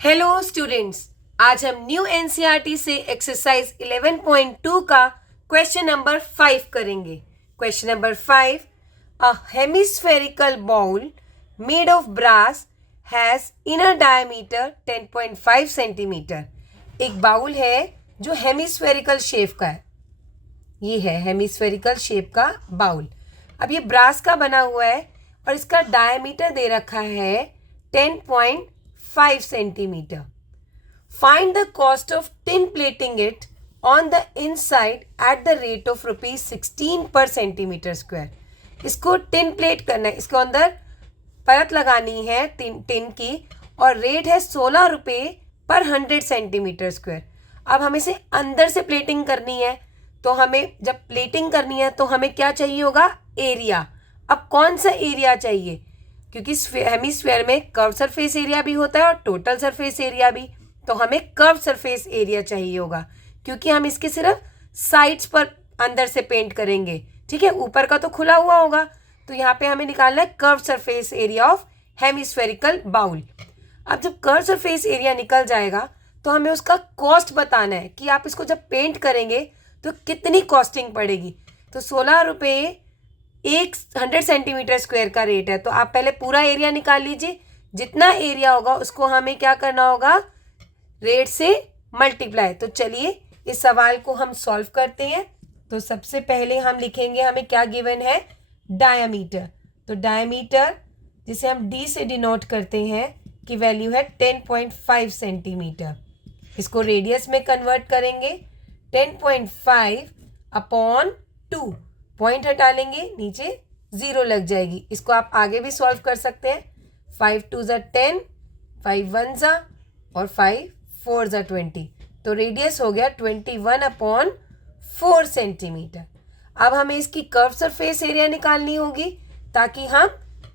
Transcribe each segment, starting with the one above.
Hello students, आज हम new NCERT से एक्सरसाइज 11.2 का क्वेश्चन नंबर 5 करेंगे। Question number 5, a hemispherical bowl made of brass has inner diameter 10.5 centimetre. एक bowl है जो हेमिस्फेरिकल शेप का है। ये है हेमिस्फेरिकल शेप का बाउल। अब ये ब्रास का बना हुआ है और इसका डायमीटर दे रखा है 10.5 centimetre. Find the cost of tin plating it on the inside at the rate of rupees 16 per centimeter square. इसको टिन प्लेट करना है, इसके अंदर परत लगानी है टिन की और रेट है 16 रुपये पर 100 सेंटीमीटर स्क्वायर। अब हमें इसे अंदर से प्लेटिंग करनी है, तो हमें जब प्लेटिंग करनी है तो हमें क्या चाहिए होगा? एरिया। अब कौन सा एरिया चाहिए? क्योंकि हेमिस्फीयर में कर्व सरफेस एरिया भी होता है और टोटल सरफेस एरिया भी, तो हमें कर्व सरफेस एरिया चाहिए होगा क्योंकि हम इसके सिर्फ साइड्स पर अंदर से पेंट करेंगे। ठीक है, ऊपर का तो खुला हुआ होगा, तो यहाँ पे हमें निकालना है curve surface area of hemispherical bowl. अब जब कर्व सरफेस एरिया निकल जाएगा तो हमें उसका कॉस्ट बताना है कि आप इसको जब पेंट करेंगे तो कितनी कॉस्टिंग पड़ेगी। तो 16 रुपये 100 सेंटीमीटर स्क्वायर का रेट है, तो आप पहले पूरा एरिया निकाल लीजिए। जितना एरिया होगा उसको हमें क्या करना होगा? रेट से मल्टीप्लाई। तो चलिए इस सवाल को हम सॉल्व करते हैं। तो सबसे पहले हम लिखेंगे, हमें क्या गिवन है? डायामीटर। तो डायामीटर जिसे हम डी से डिनोट करते हैं की वैल्यू है 10.5 सेंटीमीटर। इसको रेडियस में कन्वर्ट करेंगे। 10.5 अपॉन 2, पॉइंट हटा लेंगे, नीचे 0 लग जाएगी। इसको आप आगे भी सॉल्व कर सकते हैं। 5 2 ज़ा 10, 5 1 ज़ा और 5 4 ज़ा 20। तो रेडियस हो गया 21/4 सेंटीमीटर। अब हमें इसकी कर्व सरफेस एरिया निकालनी होगी ताकि हम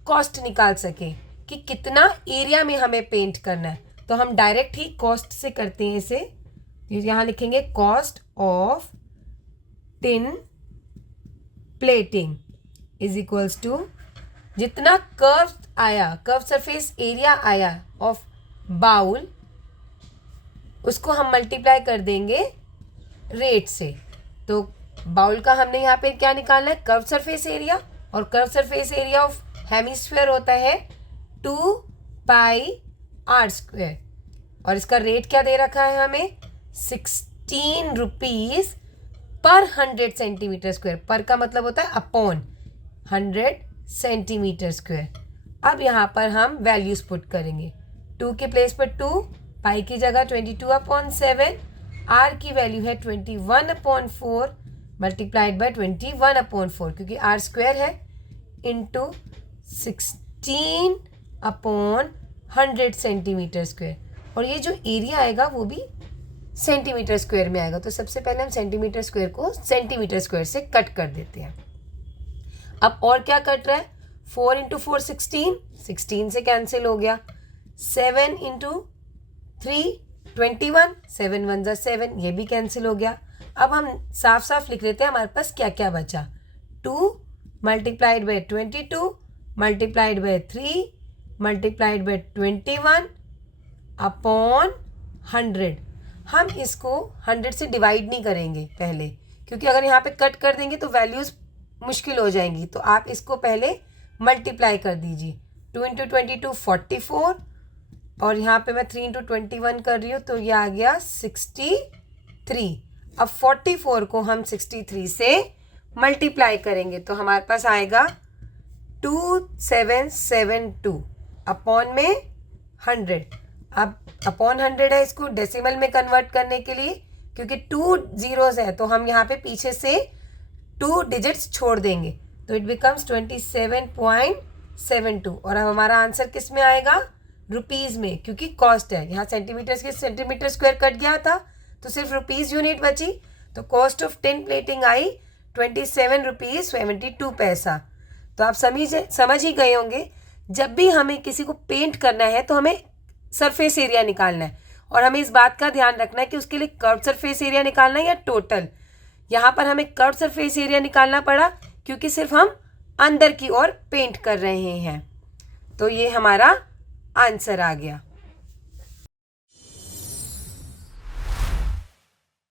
कॉस्ट निकाल सकें कि कितना एरिया में हमें पेंट करना है। तो हम डायरेक्ट ही कॉस्ट से करते हैं इसे। यहाँ लिखेंगे cost of tin plating is equals to जितना कर्व सरफेस एरिया आया ऑफ बाउल, उसको हम मल्टीप्लाई कर देंगे रेट से। तो बाउल का हमने यहाँ पे क्या निकालना है? कर्व सरफेस एरिया, और curve surface area of hemisphere होता है 2πr²। और इसका रेट क्या दे रखा है हमें? 16 रुपीज़ पर 100 सेंटीमीटर स्क्वायर। पर का मतलब होता है अपॉन 100 सेंटीमीटर स्क्वायर। अब यहाँ पर हम वैल्यूज पुट करेंगे। 2 के प्लेस पर 2, पाई की जगह 22/7, आर की वैल्यू है 21/4 मल्टीप्लाइड बाय 21/4 क्योंकि आर स्क्वायर है, इंटू 16/100 सेंटीमीटर स्क्वायर। और ये जो एरिया आएगा वो भी सेंटीमीटर स्क्वायर में आएगा। तो सबसे पहले हम सेंटीमीटर स्क्वायर को सेंटीमीटर स्क्वायर से कट कर देते हैं। अब और क्या कट रहा है? 4 × 4 16, 16 से कैंसिल हो गया। 7 × 3 21, 7 1 ज़ा 7, ये भी कैंसिल हो गया। अब हम साफ साफ लिख लेते हैं हमारे पास क्या क्या बचा। 2 multiplied by 22 multiplied by 3 multiplied by 21 upon 100। हम इसको 100 से डिवाइड नहीं करेंगे पहले, क्योंकि अगर यहाँ पे कट कर देंगे तो वैल्यूज़ मुश्किल हो जाएंगी। तो आप इसको पहले मल्टीप्लाई कर दीजिए। 2 × 22 44, और यहाँ पे मैं 3 × 21 कर रही हूँ, तो ये आ गया 63। अब 44 को हम 63 से मल्टीप्लाई करेंगे तो हमारे पास आएगा 2772 अपॉन में 100। अब अपॉन 100 है, इसको डेसिमल में कन्वर्ट करने के लिए, क्योंकि 2 zeros है तो हम यहाँ पे पीछे से 2 डिजिट्स छोड़ देंगे, तो इट बिकम्स 27.72। और अब हमारा आंसर किस में आएगा? रुपीज़ में, क्योंकि कॉस्ट है। यहाँ सेंटीमीटर के सेंटीमीटर स्क्वायर कट गया था तो सिर्फ रुपीज़ यूनिट बची। तो cost of tin plating I 27 rupees 72 पैसा। तो आप समझ ही गए होंगे, जब भी हमें किसी को पेंट करना है तो हमें सरफेस एरिया निकालना है, और हमें इस बात का ध्यान रखना है कि उसके लिए कर्व सरफेस एरिया निकालना है या टोटल। यहाँ पर हमें कर्व सरफेस एरिया निकालना पड़ा क्योंकि सिर्फ हम अंदर की ओर पेंट कर रहे हैं। तो ये हमारा आंसर आ गया।